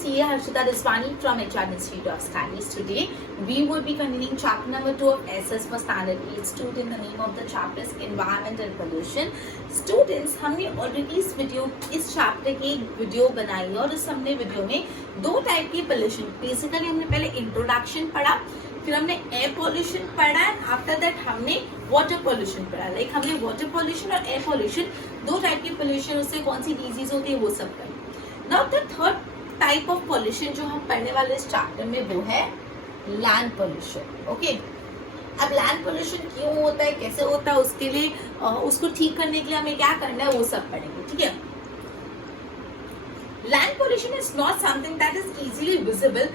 CA Harshita Deswani from HR Institute of Studies. Today we will be continuing chapter number 2 of SS for Standard 8 Student. The name of the chapter is Environment and Pollution. Students, हमने already इस chapter की एक video बनाई है और इस हमने video में दो टाइप की पोल्यूशन, बेसिकली हमने पहले इंट्रोडक्शन पढ़ा, फिर हमने एयर पोल्यूशन पढ़ा एंड आफ्टर दैट हमने वाटर पोल्यूशन पढ़ा. लाइक हमने वाटर पोल्यूशन और एयर पोल्यूशन दो टाइप की पोल्यूशन, उससे कौन सी डिजीज होती है वो सब पढ़ा. Now the third type of pollution जो हम पढ़ने वाले इस चैप्टर में वो है लैंड पोल्यूशन. ओके, अब लैंड पोल्यूशन क्यों होता है, कैसे होता है, उसके लिए उसको ठीक करने के लिए हमें क्या करना है वो सब पढ़ेंगे. ठीक है. Land pollution is not something that is easily visible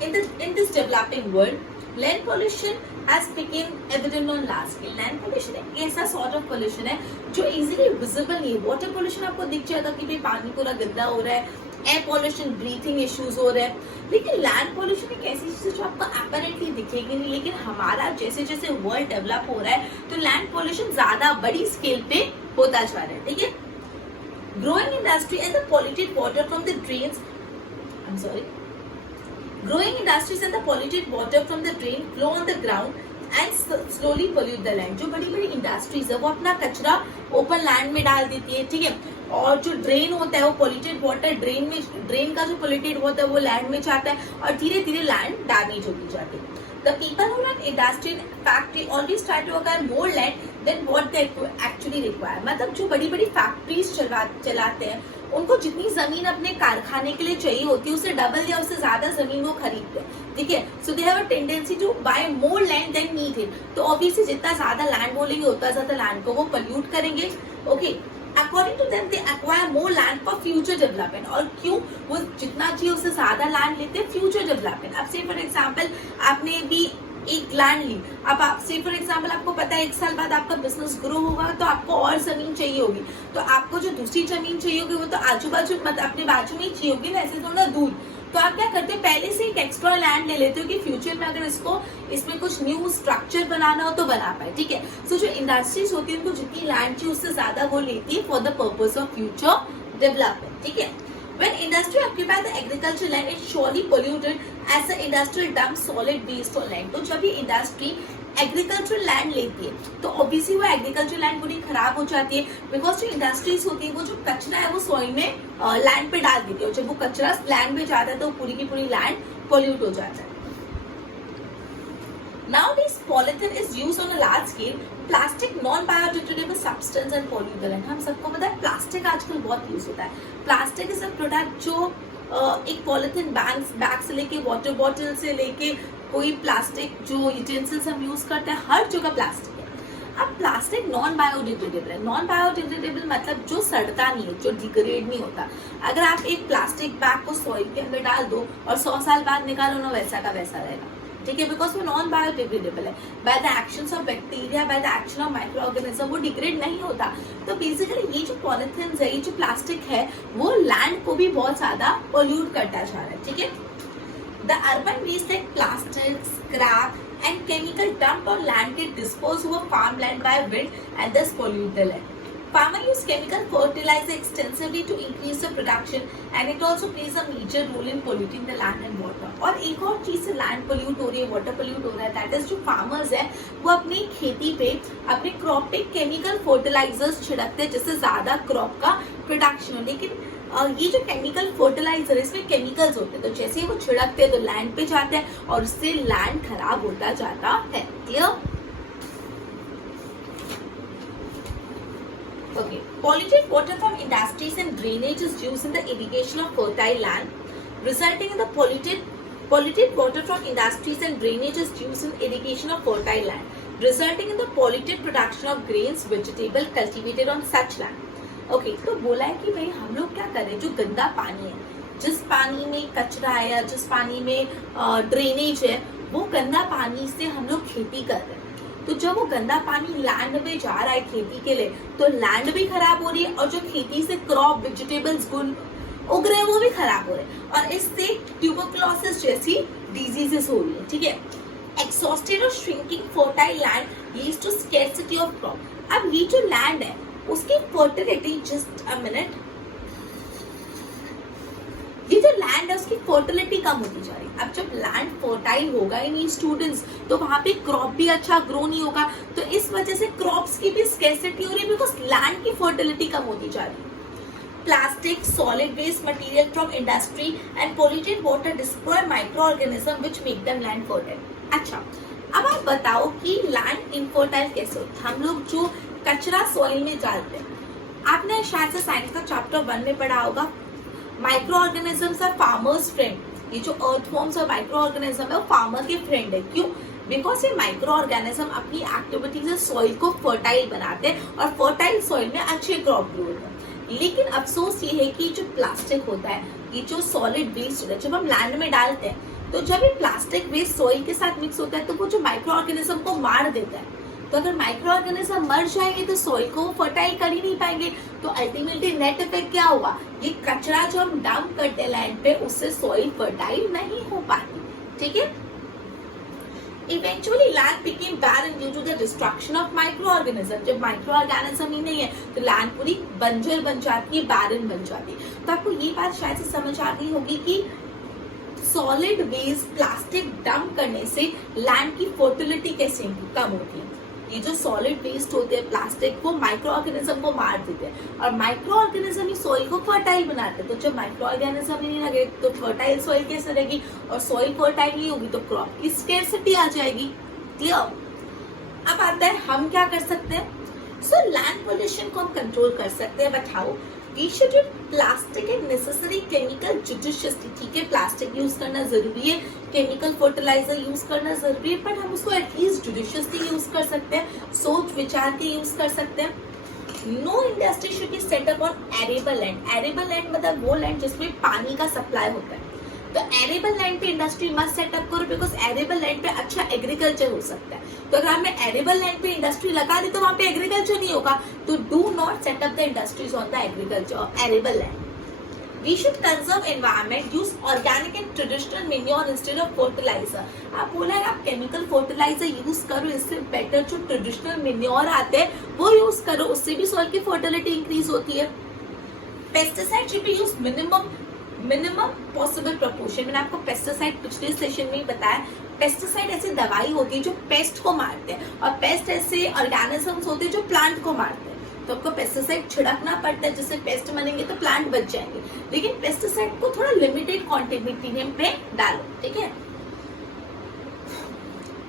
in this developing world. Land pollution has become evident on large scale. Land pollution एक ऐसा sort of pollution है जो easily visible नहीं है. Water pollution आपको दिख जाएगा कि भाई पानी पूरा गंदा हो रहा है, एयर पोल्यूशन, ब्रीथिंग इश्यूज हो रहे हैं, लेकिन लैंड पोल्यूशन एक ऐसी चीज जो आपको अपैरेंटली दिखेगी नहीं. लेकिन हमारा जैसे जैसे वर्ल्ड डेवलप हो रहा है तो लैंड पोल्यूशन ज्यादा बड़ी स्केल पे होता जा रहा है. ठीक है. Growing industry and the polluted water from the drains. Growing industries and the polluted water from the drain flow on the ground and slowly pollute the land. जो बड़ी बड़ी इंडस्ट्रीज है वो अपना कचरा ओपन लैंड में डाल देती है. ठीक है. और जो ड्रेन होता है वो पोल्यूटेड वाटर ड्रेन का जो पोल्यूटेड होता है वो लैंड में जाता है और धीरे धीरे लैंड डैमेज होती जाती है. The people who run industry factory always try to acquire more land than what they actually require. मतलब जो बड़ी बड़ी फैक्ट्रीज चलाते हैं उनको जितनी जमीन अपने कारखाने के लिए चाहिए होती है उससे डबल या उससे ज्यादा जमीन वो खरीदते हैं. ठीक है. So they have a tendency to buy more land than needed. तो ऑब्वियसली जितना ज्यादा लैंड बोलेंगे उतना ज्यादा लैंड को वो पोल्यूट करेंगे. Okay. According to them, they acquire more land for future development. और क्यों वो जितना चाहिए उससे ज्यादा लैंड लेते हैं फ्यूचर डेवलपमेंट. अब से फॉर एग्जाम्पल आपने भी एक लैंड ली, अब आप से फॉर एग्जाम्पल आपको पता है 1 साल बाद आपका बिजनेस ग्रो होगा तो आपको और जमीन चाहिए होगी, तो आपको जो दूसरी जमीन चाहिए होगी वो तो आजू बाजू मतलब अपने बाजू में ही चाहिए होगी ना, ऐसे थोड़ा दूर. तो आप क्या करते हो, पहले से एक एक्स्ट्रा लैंड ले लेते हो कि फ्यूचर में अगर इसमें कुछ न्यू स्ट्रक्चर बनाना हो तो बना पाए. ठीक है. सो जो इंडस्ट्रीज होती है उनको जितनी लैंड चाहिए उससे ज्यादा वो लेती है for the purpose of future development. ठीक है. When industry occupy the agricultural land, it's surely polluted as the industrial dumps solid waste on land. तो जब ये इंडस्ट्री एग्रीकल्चरल लैंड लेती है तो ऑब्वियसली वो एग्रीकल्चरल लैंड पूरी खराब हो जाती है, बिकॉज जो इंडस्ट्रीज होती है वो जो कचरा है वो सॉइल में लैंड पे डाल देती है और जब वो कचरा लैंड में जाता है तो पूरी की पूरी लैंड पोल्यूट हो जाता है. Nowadays, polythene is used on a large scale. Plastic non-biodegradable substance and pollute the land. हम सबको पता है प्लास्टिक आजकल बहुत यूज होता है. प्लास्टिक इज अ प्रोडक्ट जो एक पॉलिथीन बैग से लेके वाटर बॉटल से लेके कोई प्लास्टिक जो यूटेंसिल्स हम यूज करते हैं हर जगह प्लास्टिक है. अब प्लास्टिक नॉन बायोडिग्रेडेबल है. नॉन बायोडिग्रेडेबल मतलब जो सड़ता नहीं है, जो डिग्रेड नहीं होता. अगर आप एक प्लास्टिक बैग को सॉइल के अंदर डाल दो और 100 साल बाद निकालो ना वैसा का वैसा रहेगा. ठीक है. बिकॉज वो नॉन बायोडिग्रेडेबल है. By the actions of bacteria, by the action of micro organism वो डिग्रेड नहीं होता. तो बेसिकली ये जो पॉलिथीन है, ये जो प्लास्टिक है वो लैंड को भी बहुत ज्यादा पोल्यूट करता जा रहा है. ठीक है. The urban waste like plastic, scrap and chemical dumped on land get disposed over farmland by wind and thus pollute the land. Farmer use chemical fertilizer extensively to increase the production and it also plays a major role in polluting the land and water. और एक और चीज से land pollute हो रही है, water pollute हो रहा है, दैट इज जो फार्मर्स है वो अपनी खेती पे अपने क्रॉप पे केमिकल फर्टिलाइजर्स छिड़कते हैं जिससे ज्यादा क्रॉप का प्रोडक्शन हो. लेकिन ये जो केमिकल फर्टिलाइजर है इसमें केमिकल्स होते हैं तो जैसे ही वो छिड़कते हैं तो लैंड पे जाते हैं और उससे लैंड खराब होता जाता है. Clear. Okay. Polluted water from industries and drainage is used in the irrigation of fertile land, resulting in the polluted water from industries and drainage is used in irrigation of fertile land, resulting in the polluted production of grains, vegetable cultivated on such land. Okay, तो बोला है कि भाई हम लोग क्या करें, जो गंदा पानी है, जिस पानी में कचरा है या जिस पानी में ड्रेनेज है वो गंदा पानी से हम लोग खेती कर रहे हैं. तो जब वो गंदा पानी लैंड में जा रहा है खेती के लिए तो लैंड भी खराब हो रही है और जो खेती से क्रॉप वेजिटेबल्स उग रहे हैं वो भी खराब हो रहे हैं और इससे ट्यूबरक्लोसिस जैसी डिजीजेस हो रही है. ठीक है. एक्सॉस्टेड और shrinking fertile land leads to scarcity of crop. अब ये जो लैंड है उसकी फर्टिलिटी, जस्ट अ मिनट, ये जो लैंड लैंड है उसकी फर्टिलिटी कम होती जा रही है। अब जब लैंड फर्टाइल होगा ही नहीं स्टूडेंट्स, तो वहां पे क्रॉप भी अच्छा ग्रो नहीं होगा, तो इस वजह से क्रॉप्स की भी स्कैर्सिटी हो रही है बिकॉज लैंड की फर्टिलिटी कम होती जा रही है। Plastic, solid waste material from industry and polluted water destroy microorganisms which make them land fertile. अच्छा, अब आप बताओ कि लैंड इनफर्टाइल कैसे होता है? हम लोग जो कचरा सॉइल में डालते हैं, आपने शायद से साइंस का चैप्टर 1 में पढ़ा होगा, micro organisms are farmers friend. ये जो अर्थवॉर्म्स और माइक्रो ऑर्गेनिज्म है वो फार्मर के फ्रेंड है। क्यों? बिकॉज ये माइक्रो ऑर्गेनिज्म अपनी एक्टिविटी से सॉइल को फर्टाइल बनाते हैं और फर्टाइल सॉइल में अच्छे क्रॉप ग्रो होते हैं। लेकिन अफसोस ये है कि जो प्लास्टिक होता है, ये जो सॉलिड वेस्ट होता है, जब हम लैंड में डालते हैं तो जब ये प्लास्टिक वेस्ट सॉइल के साथ मिक्स होता है तो वो जो माइक्रो ऑर्गेनिज्म को मार देता है। तो अगर माइक्रो ऑर्गेनिज्म मर जाएंगे तो सॉइल को फर्टाइल कर ही नहीं पाएंगे। तो अल्टीमेटली नेट इफेक्ट क्या होगा? ये कचरा जो हम डंप करते हैं लैंड पे, उससे सॉइल फर्टाइल नहीं हो पाती। ठीक है। Eventually land became barren due to the destruction of microorganism। जब microorganism ही नहीं है तो लैंड पूरी बंजर बन जाती है, barren बन जाती है। तो आपको ये बात शायद से समझ आ गई होगी कि सॉलिड वेस्ट प्लास्टिक डंप करने से लैंड की फर्टिलिटी कैसे कम होती है। ये जो सॉलिड वेस्ट होते हैं प्लास्टिक, वो माइक्रो ऑर्गेनिज्म को मार देते हैं और माइक्रो ऑर्गेनिज्म ही सॉइल को फर्टाइल बनाते हैं। तो जब माइक्रो ऑर्गेनिज्म ही नहीं लगे तो फर्टाइल सॉइल कैसे रहेगी? और सॉइल फर्टाइल नहीं होगी तो क्रॉप की स्कैर्सिटी आ जाएगी। क्लियर? अब आता है हम क्या कर सकते हैं। सो लैंड पोल्यूशन को हम कंट्रोल कर सकते हैं, but how? We should use plastic and necessary chemical judiciously। ठीक है, प्लास्टिक यूज करना जरूरी है, केमिकल फर्टिलाइजर यूज करना जरूरी है, बट हम उसको एटलीस्ट जुडिशियसली यूज कर सकते हैं, सोच विचार के यूज कर सकते हैं। Know industry should be set up on arable land. Arable land मतलब वो लैंड जिसमें पानी का सप्लाई होता है। तो एरेबल लैंड पे इंडस्ट्री मस्ट सेटअप करो बिकॉज एरेबल लैंड पे अच्छा एग्रीकल्चर हो सकता है। तो अगर हमने एरेबल लैंड पे इंडस्ट्री लगा दी तो वहां पे एग्रीकल्चर नहीं होगा। तो do not set up the industries on the agriculture arable land. We should conserve environment, use organic and traditional manure instead of fertiliser. आप बोला है आप केमिकल फर्टिलाइजर यूज करो, इससे बेटर जो ट्रेडिशनल मेन्योर आते हैं वो यूज करो, उससे भी सॉइल की फर्टिलिटी इंक्रीज होती है। Pesticide should be use minimum possible proportion. मैंने आपको पेस्टिसाइड पिछले सेशन में ही बताया। पेस्टिसाइड ऐसी दवाई होती है जो पेस्ट को मारते हैं और पेस्ट ऐसे ऑर्गेनिजम्स होते हैं जो प्लांट को मारते हैं। तो आपको पेस्टिसाइड छिड़कना पड़ता है जिससे पेस्ट मरेंगे तो प्लांट बच जाएंगे, लेकिन पेस्टिसाइड को थोड़ा लिमिटेड क्वांटिटी में डालो। ठीक है।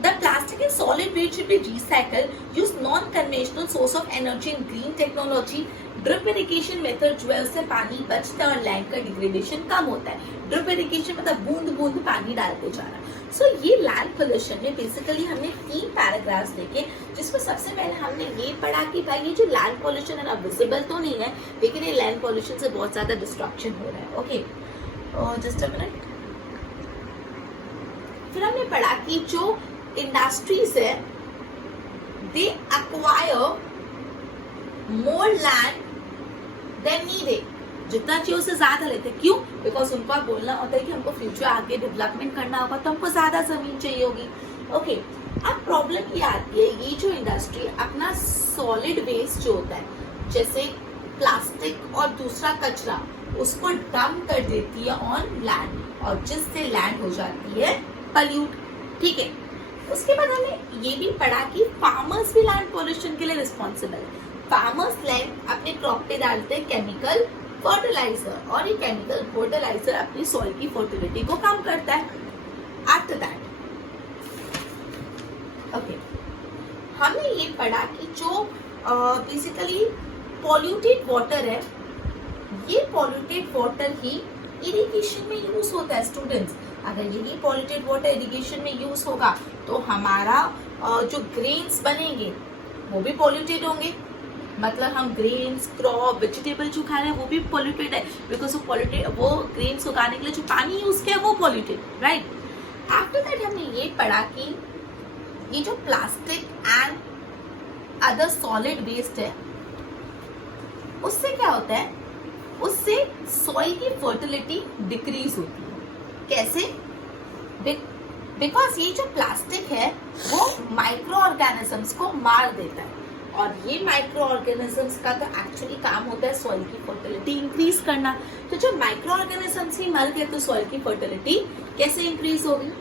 The plastic and solid waste should be recycled. Use non-conventional source of energy in green technology. Drip irrigation method जो है उससे पानी बचता है और लैंड का डिग्रेडेशन कम होता है। ड्रिप इरिगेशन मतलब बूंद बूंद पानी डालते जाना। सो ये लैंड पोल्यूशन में बेसिकली हमने 3 पैराग्राफ्स देखे, जिसमें सबसे पहले हमने ये पढ़ा कि भाई ये जो लैंड पोल्यूशन है ना विजिबल तो नहीं है, लेकिन ये लैंड पोल्यूशन से बहुत ज्यादा डिस्ट्रक्शन हो रहा है। Okay, just a minute. फिर हमने पढ़ा कि जो इंडस्ट्रीज है they acquire more land than needed. जितना चाहिए उससे ज्यादा लेते। क्यों? बिकॉज उनको बोलना होता है कि हमको फ्यूचर आगे डेवलपमेंट करना होगा तो हमको ज्यादा जमीन चाहिए होगी। ओके, अब प्रॉब्लम ये आती है, ये जो इंडस्ट्री अपना सॉलिड वेस्ट जो होता है जैसे प्लास्टिक और दूसरा कचरा उसको डंप कर देती है ऑन लैंड और जिससे लैंड हो जाती है पल्यूट। ठीक है। उसके बाद हमने ये भी पढ़ा कि फार्मर्स भी लैंड पोल्यूशन के लिए रिस्पॉन्सिबल है। फार्मर्स लैंड अपने क्रॉप पे डालते हैं केमिकल फर्टिलाइजर और ये केमिकल फर्टिलाइजर अपनी सॉइल की फर्टिलिटी को कम करता है। आफ्टर दैट ओके, हमने ये पढ़ा कि जो बेसिकली पॉल्यूटेड वाटर है, ये पॉल्यूटेड वाटर ही इरिगेशन में यूज होता है। स्टूडेंट्स, अगर यही पॉल्यूटेड वाटर इरिगेशन में यूज होगा तो हमारा जो ग्रेन्स बनेंगे वो भी पॉल्यूटेड होंगे। मतलब हम ग्रेन्स, क्रॉप, वेजिटेबल जो खा रहे हैं वो भी पॉल्यूटेड है बिकॉज वो ग्रेन्स उगाने के लिए जो पानी यूज किया वो पॉल्यूटेड, राइट। आफ्टर दैट हमने ये पढ़ा कि ये जो plastic and other solid waste है उससे क्या होता है, उससे सॉइल की फर्टिलिटी डिक्रीज होती है। कैसे? बिकॉज ये जो प्लास्टिक है वो माइक्रो ऑर्गेनिजम्स को मार देता है। और ये माइक्रो ऑर्गेनिजम्स का तो एक्चुअली काम होता है सॉइल की फर्टिलिटी इंक्रीज करना। तो जब माइक्रो ऑर्गेनिजम्स ही मर गए तो सॉइल की फर्टिलिटी कैसे इंक्रीज होगी?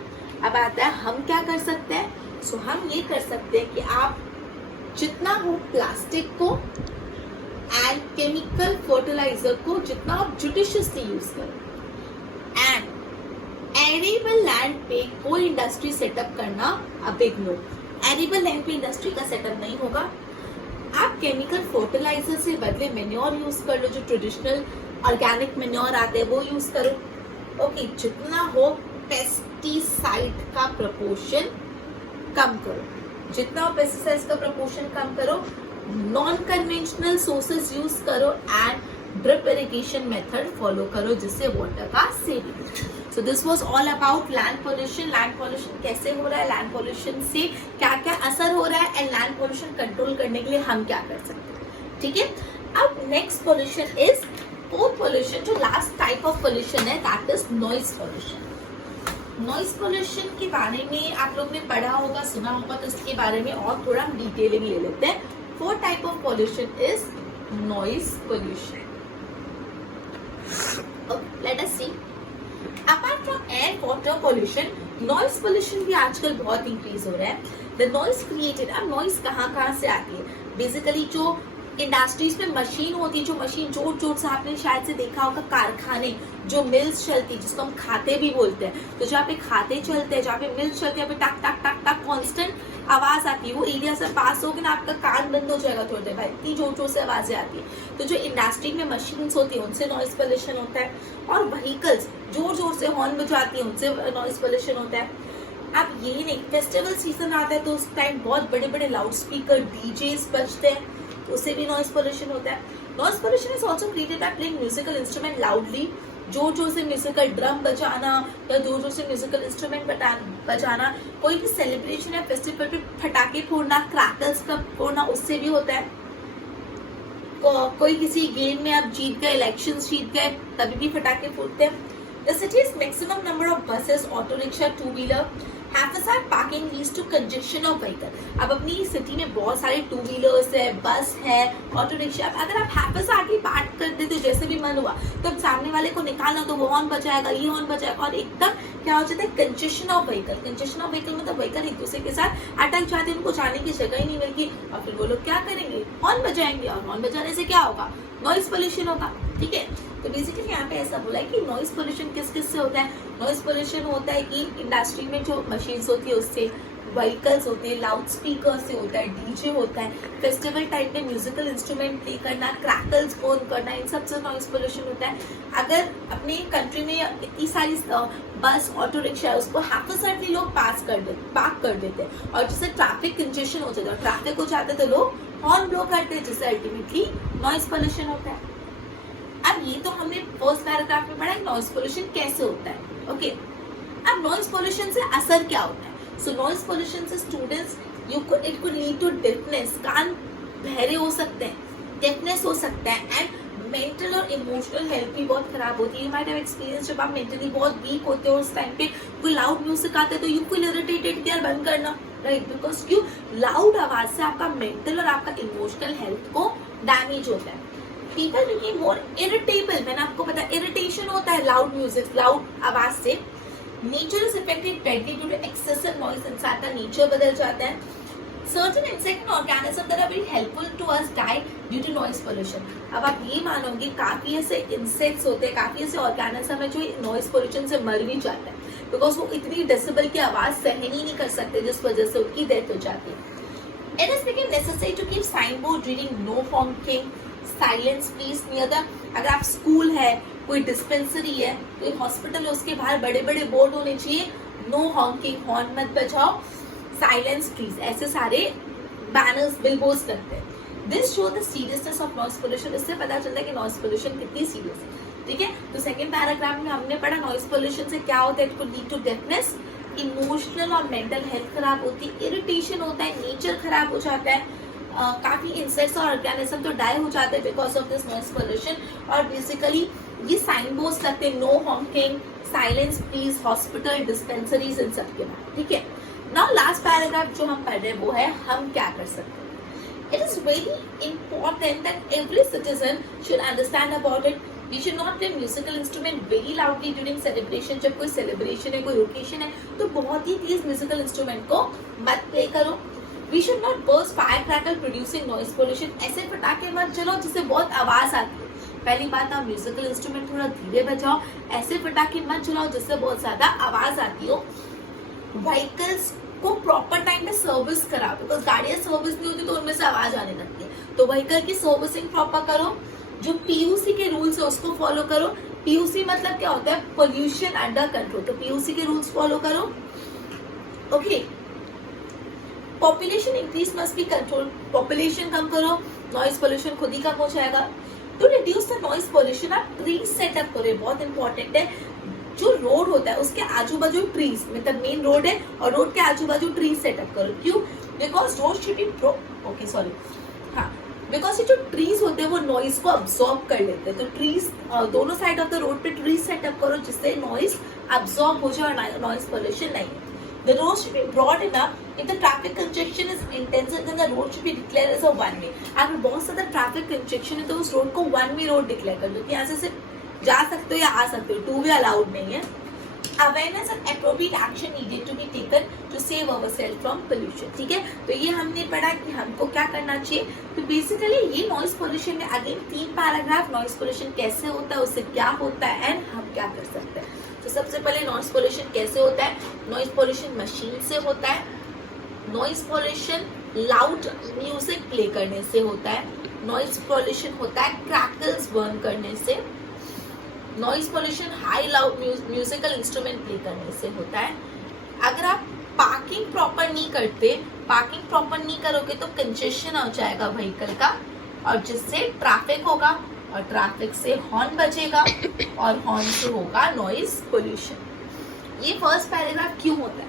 अब आता है हम क्या कर सकते हैं। सो हम ये कर सकते हैं कि आप जितना हो प्लास्टिक को एंड केमिकल फर्टिलाइजर को जितना आप जुडिशियसली यूज करो एंड एरेबल लैंड पे कोई इंडस्ट्री सेटअप करना a big no. Arable land पे इंडस्ट्री का सेटअप नहीं होगा। आप केमिकल फर्टिलाइजर से बदले मेन्योर यूज कर लो, जो ट्रेडिशनल ऑर्गेनिक मेन्योर आते हैं वो यूज करो। ओके, जितना हो पेस्टिसाइड का प्रपोर्शन कम करो, जितना हो पेस्टिसाइड का प्रपोर्शन कम करो, नॉन कन्वेंशनल सोर्सेज यूज करो and drip irrigation method follow करो जिससे वाटर का saving. So this was all about land pollution. Land pollution कैसे हो रहा है, लैंड पोल्यूशन से क्या क्या असर हो रहा है एंड लैंड पोल्यूशन कंट्रोल करने के लिए हम क्या कर सकते हैं। ठीक है, अब next pollution is fourth pollution, जो लास्ट टाइप ऑफ पोल्यूशन है, that is noise pollution. Noise pollution के बारे में आप लोग ने पढ़ा होगा, सुना होगा, तो इसके बारे में और थोड़ा हम डिटेलिंग ले लेते हैं। Fourth type of pollution is noise pollution. Let us see, apart from air water pollution, noise pollution भी आजकल बहुत इंक्रीज हो रहा है। द नॉइज क्रिएटेड, अब नॉइज कहाँ से आती है? बेसिकली जो इंडस्ट्रीज में मशीन होती है, जो मशीन जोर जोर से, आपने शायद से देखा होगा कारखाने, जो मिल्स चलती है जिसको हम खाते भी बोलते हैं, तो जहाँ पे खाते चलते हैं, जहाँ पे मिल्स चलते हैं, टक टक टक टक कॉन्स्टेंट आवाज आती है। वो एरिया से पास होगे ना, आपका कान बंद हो जाएगा थोड़ी देर बाद, इतनी जोर जोर से आवाजें आती है। तो जो इंडस्ट्री में मशीन्स होती है उनसे नॉइज पोल्यूशन होता है, और व्हीकल्स जोर जोर से हॉर्न बजाती है उनसे नॉइज पोल्यूशन होता है। अब यही नहीं, फेस्टिवल सीजन आता है तो उस टाइम बहुत बड़े बड़े लाउड स्पीकर डीजेस बजते हैं, उससे भी नॉइज पोल्यूशन होता है। Noise pollution is also created by playing musical instrument loudly, जोर जोर से म्यूजिकल ड्रम बजाना या जोर जोर से म्यूजिकल इंस्ट्रूमेंट बजाना, कोई भी सेलिब्रेशन या फेस्टिवल पे फटाके फोड़ना, क्रैकर्स का फोड़ना, उससे भी होता है। कोई किसी गेम में आप जीत गए, इलेक्शंस जीत गए, तभी भी फटाके फोड़ते हैं। The city's maximum number of buses, auto rickshaw, two wheeler, haphazard parking leads to congestion of vehicle। अब अपनी सिटी में बहुत सारे टू व्हीलर्स है, बस है, ऑटो रिक्शा। अगर आप haphazardly पार्क कर देते हो जैसे भी मन हुआ, तो अब सामने वाले को निकालना तो वो हॉर्न बजाएगा, ये हॉर्न बजाएगा, और एकदम क्या हो जाता है, congestion of vehicle. Congestion of vehicle मतलब व्हीकल एक दूसरे के साथ अटक जाते हैं, उनको जाने की जगह ही नहीं मिलती, और फिर वो लोग क्या करेंगे, हॉर्न बजाएंगे, और हॉर्न बजाने से क्या होगा, नॉइज पोल्यूशन होगा। ठीक है, तो बेसिकली यहाँ पे ऐसा बोला है कि नॉइज पोल्यूशन किस किस से होता है। नॉइज पोल्यूशन होता है कि इंडस्ट्री में जो मशीन्स होती है उससे, व्हीकल्स होते हैं, लाउड स्पीकर से होता है, डीजे होता है, फेस्टिवल टाइम में म्यूजिकल इंस्ट्रूमेंट प्ले करना, क्रैकल्स बर्न करना, इन सब से नॉइज पोल्यूशन होता है। अगर अपने कंट्री में इतनी सारी बस, ऑटो रिक्शा, उसको हैफर्सडली लोग पार्क कर देते हैं, और जिससे ट्रैफिक कंजेशन हो जाता है, ट्रैफिक हो जाता है तो लोग हॉर्न ब्लो करते हैं, जिससे अल्टीमेटली नॉइज पोल्यूशन होता है। अब ये तो हमने फर्स्ट पैराग्राफ में पढ़ा नॉइज पोल्यूशन कैसे होता है। ओके, अब नॉइज पोल्यूशन से असर क्या होता है। सो नॉइज पोल्यूशन से students, it could lead to deafness, कान बहरे हो सकते हैं, डेफनेस हो सकता है, एंड मेंटल और इमोशनल हेल्थ भी बहुत खराब होती है। यू माइट हैव एक्सपीरियंस, जब आप मेंटली बहुत वीक होते हो उस टाइम पे कोई लाउड म्यूजिक आता है तो यू फील इरिटेटेड, यार बंद करना, राइट, बिकॉज क्यों, लाउड आवाज से आपका मेंटल और आपका इमोशनल हेल्थ को डैमेज होता है। People became more irritable, मैंने आपको पता, इरिटेशन होता है लाउड म्यूजिक, लाउड आवाज से। Nature is affected badly due to excessive noise, इंसान का नेचर बदल जाता है। Certain insect and organisms that are very helpful to us die due to noise pollution। अब आप ये मानोगे काफी ऐसे इंसेक्ट्स होते हैं, काफी ऐसे ऑर्गेनिज्म है जो नॉइज पोल्यूशन से मर भी जाते हैं, बिकॉज वो इतनी डेसिबल की आवाज सहन ही नहीं कर सकते, जिस वजह से उनकी डेथ हो जाती है। It has become necessary to keep signboard reading no honking, silence please near the, अगर आप स्कूल है, कोई डिस्पेंसरी है, कोई हॉस्पिटल है, उसके बाहर बड़े बड़े बोर्ड होने चाहिए, नो हॉन्किंग, हॉर्न मत बजाओ, साइलेंस प्लीज, ऐसे सारे बैनर्स, बिलबोर्ड्स करते हैं। This show the seriousness of noise pollution. इससे पता चलता है कि नॉइज पोल्यूशन कितनी सीरियस है। ठीक है, तो सेकंड पैराग्राफ में हमने पढ़ा नॉइज पोल्यूशन से क्या होता है, it could lead to deafness, emotional और मेंटल हेल्थ खराब होती है, इरिटेशन होता है, नेचर खराब हो जाता है, काफी इंसेक्ट्स और ऑर्गेनिज्म तो डाई हो जाते हैं because of this noise pollution. और बेसिकली ये साइन बोर्ड्स लगते हैं, no honking, silence please, hospital, dispensaries, इन सब के बाद। ठीक है, नाउ लास्ट पैराग्राफ जो हम पढ़ रहे हैं वो है हम क्या कर सकते हैं। It is very important that every citizen should understand about it. We should not play musical instrument very loudly during celebration. जब कोई celebration है, कोई occasion है, तो बहुत ही तेज musical instrument को मत play करो. We should not burst firecracker producing noise pollution. ऐसे पटाखे मत चलो जिससे बहुत आवाज आती है. पहली बात, आप म्यूजिकल इंस्ट्रूमेंट थोड़ा धीरे बजाओ. ऐसे पटाखे मत चलाओ जिससे बहुत ज्यादा आवाज आती हो. व्हीकल्स को प्रॉपर टाइम पे सर्विस करा, बिकॉज गाड़ियां सर्विस नहीं होती तो उनमें से आवाज आने लगती है. तो व्हीकल की सर्विसिंग प्रॉपर करो. जो पीयूसी के रूल्स है उसको फॉलो करो. पीयूसी मतलब क्या होता है? Pollution under control. तो पीयूसी के रूल्स फॉलो करो. Okay. Population increase must be control. Population कम करो, नॉइज पोल्यूशन खुद ही कम हो जाएगा. To reduce the noise pollution आप ट्रीज सेटअप करो. बहुत इंपॉर्टेंट है. जो रोड होता है उसके आजू बाजू ट्रीज, मतलब मेन रोड है और रोड के आजू बाजू ट्रीज सेटअप करो. क्यों? Because road should be okay sorry हाँ, बिकॉज ये जो ट्रीज होते हैं वो नॉइज को अब्सॉर्ब कर लेते हैं. तो ट्रीज दोनों साइड ऑफ द रोड पे ट्रीज सेटअप करो जिससे नॉइज अब्सॉर्ब हो जाए और नॉइज पोल्यूशन नहीं. The road should be broad enough. If the traffic congestion is intensive, then the road should be declared as a one way. अगर बहुत ज्यादा ट्रैफिक कंजेक्शन है तो उस रोड को वन वे रोड डिक्लेयर कर दो कि यहाँ से सिर्फ जा सकते हो या आ सकते हो. टू वे अलाउड नहीं है. Awareness and appropriate action needed to be taken to save ourself from pollution. ठीक है, तो ये हमने पढ़ा कि हमको क्या करना चाहिए. तो बेसिकली ये नॉइज पोल्यूशन में अगेन 3 पैराग्राफ. नॉइज पोल्यूशन कैसे होता है, उससे क्या होता है एंड हम क्या कर सकते हैं. तो सबसे पहले नॉइज पोल्यूशन कैसे होता है. नॉइज पोल्यूशन मशीन से होता है. Noise pollution loud music play करने से होता है. नॉइज पोल्यूशन होता है क्रैकर्स बर्न करने से. Noise pollution high loud musical instrument play करने से होता है. अगर आप पार्किंग प्रॉपर नहीं करोगे तो कंजेशन हो जाएगा व्हीकल का और जिससे ट्रैफिक होगा और ट्रैफिक से हॉर्न बजेगा और हॉर्न से होगा नॉइज पोल्यूशन. ये फर्स्ट पैराग्राफ क्यों होता है?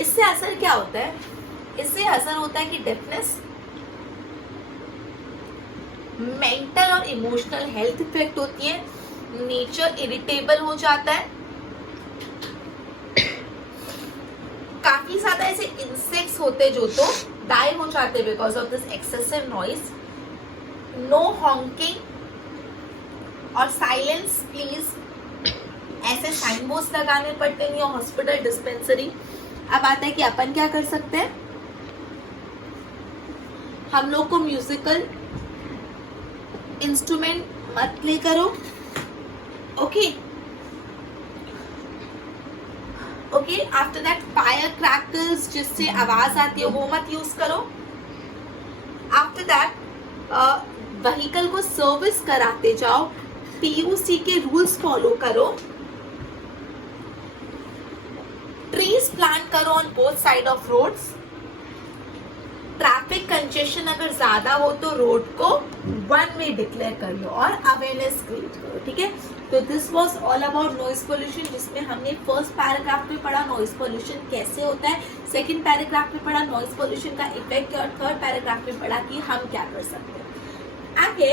इससे असर क्या होता है? इससे असर होता है कि डेफनेस, मेंटल और इमोशनल हेल्थ इफेक्ट होती है. नेचर इरिटेबल हो जाता है. काफी ज्यादा ऐसे इंसेक्ट्स होते जो तो डाई हो जाते हैं because of this excessive noise. No honking और साइलेंस प्लीज ऐसे साइन बोर्ड्स लगाने पड़ते हैं हॉस्पिटल डिस्पेंसरी. अब आता है कि अपन क्या कर सकते हैं. हम लोग को म्यूजिकल इंस्ट्रूमेंट मत प्ले करो. Okay. After that fire crackers जिससे आवाज आती है वो मत यूज करो. आफ्टर दैट व्हीकल को सर्विस कराते जाओ. पीयूसी के रूल्स फॉलो करो. ट्रीज प्लांट करो on both side of roads. Traffic congestion अगर ज्यादा हो तो रोड को वन वे डिक्लेयर कर लो और अवेयरनेस क्रिएट करो. ठीक है, तो this was all about noise pollution जिसमें हमने फर्स्ट पैराग्राफ में पढ़ा नॉइज पोल्यूशन कैसे होता है, सेकंड पैराग्राफ में पढ़ा नॉइज पोल्यूशन का इफेक्ट और थर्ड पैराग्राफ में पढ़ा कि हम क्या कर सकते हैं. आगे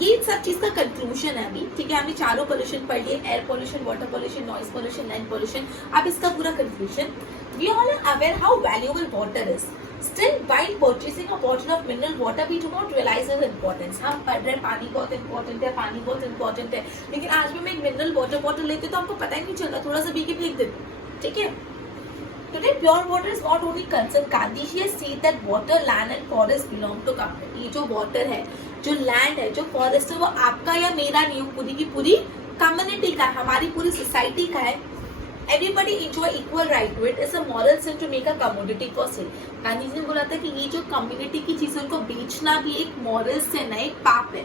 ये सब चीज का कंक्लूजन है अभी. ठीक है, हमने चारों पोल्यूशन पढ़ लिए. Air pollution, water pollution, noise pollution, land pollution. अब इसका पूरा conclusion. We all are aware how valuable water is. Still, while purchasing a bottle of mineral water, we do not realize its importance. हम पढ़ रहे पानी बहुत important है, पानी बहुत इंपॉर्टेंट है, लेकिन आज भी मैं एक मिनरल वाटर बॉटल लेते तो हमको पता ही नहीं चलता, थोड़ा सा पी के फेंक देते. ठीक है. Today, pure water is not only concerned. Gandhi ji has said that water, land and forest belong to community. ये जो water है, जो land है, जो forest है, वो आपका या मेरा नहीं, पूरी की पूरी कम्युनिटी का, हमारी पूरी सोसाइटी का है. Everybody enjoy equal right to it. It's a moral sin to make a commodity for sale. Gandhi ji ने बोला था कि ये जो कम्युनिटी की चीजों को बेचना भी एक मॉरल sin है, एक पाप है.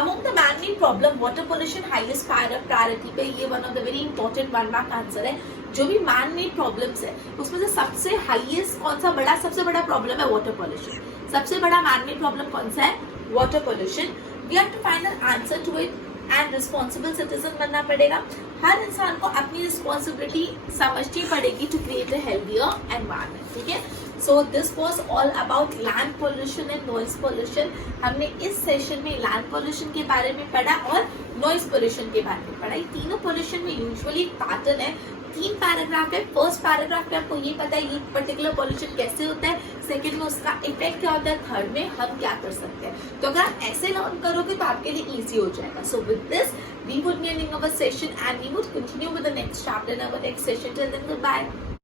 Among the man-made problem, water pollution highest priority पे ये one of the very important one mark answer है. जो भी man-made problems है उसमें से सबसे highest कौन सा बड़ा, सबसे बड़ा problem है water pollution. सबसे बड़ा man-made problem कौन सा है? Water pollution. We have to find an answer to it. And responsible citizen बनना पड़ेगा. हर इंसान को अपनी रिस्पॉन्सिबिलिटी समझनी पड़ेगी to create a healthier environment. ठीक है, so this was all about land pollution and noise pollution. हमने इस सेशन में लैंड पोल्यूशन के बारे में पढ़ा और नॉइज पोल्यूशन के बारे में पढ़ा। ये तीनों पोल्यूशन में यूजुअली एक पैटर्न है, 3 पैराग्राफ है। फर्स्ट पैराग्राफ में आपको ये पता है ये पर्टिकुलर पोल्यूशन कैसे होता है, सेकंड में उसका इफेक्ट क्या होता है, थर्ड में हम क्या कर सकते हैं। तो अगर आप ऐसे लर्न करोगे तो आपके लिए इजी हो जाएगा। So with this we would be ending our session and we would continue with the next chapter in our next session. Till then, goodbye.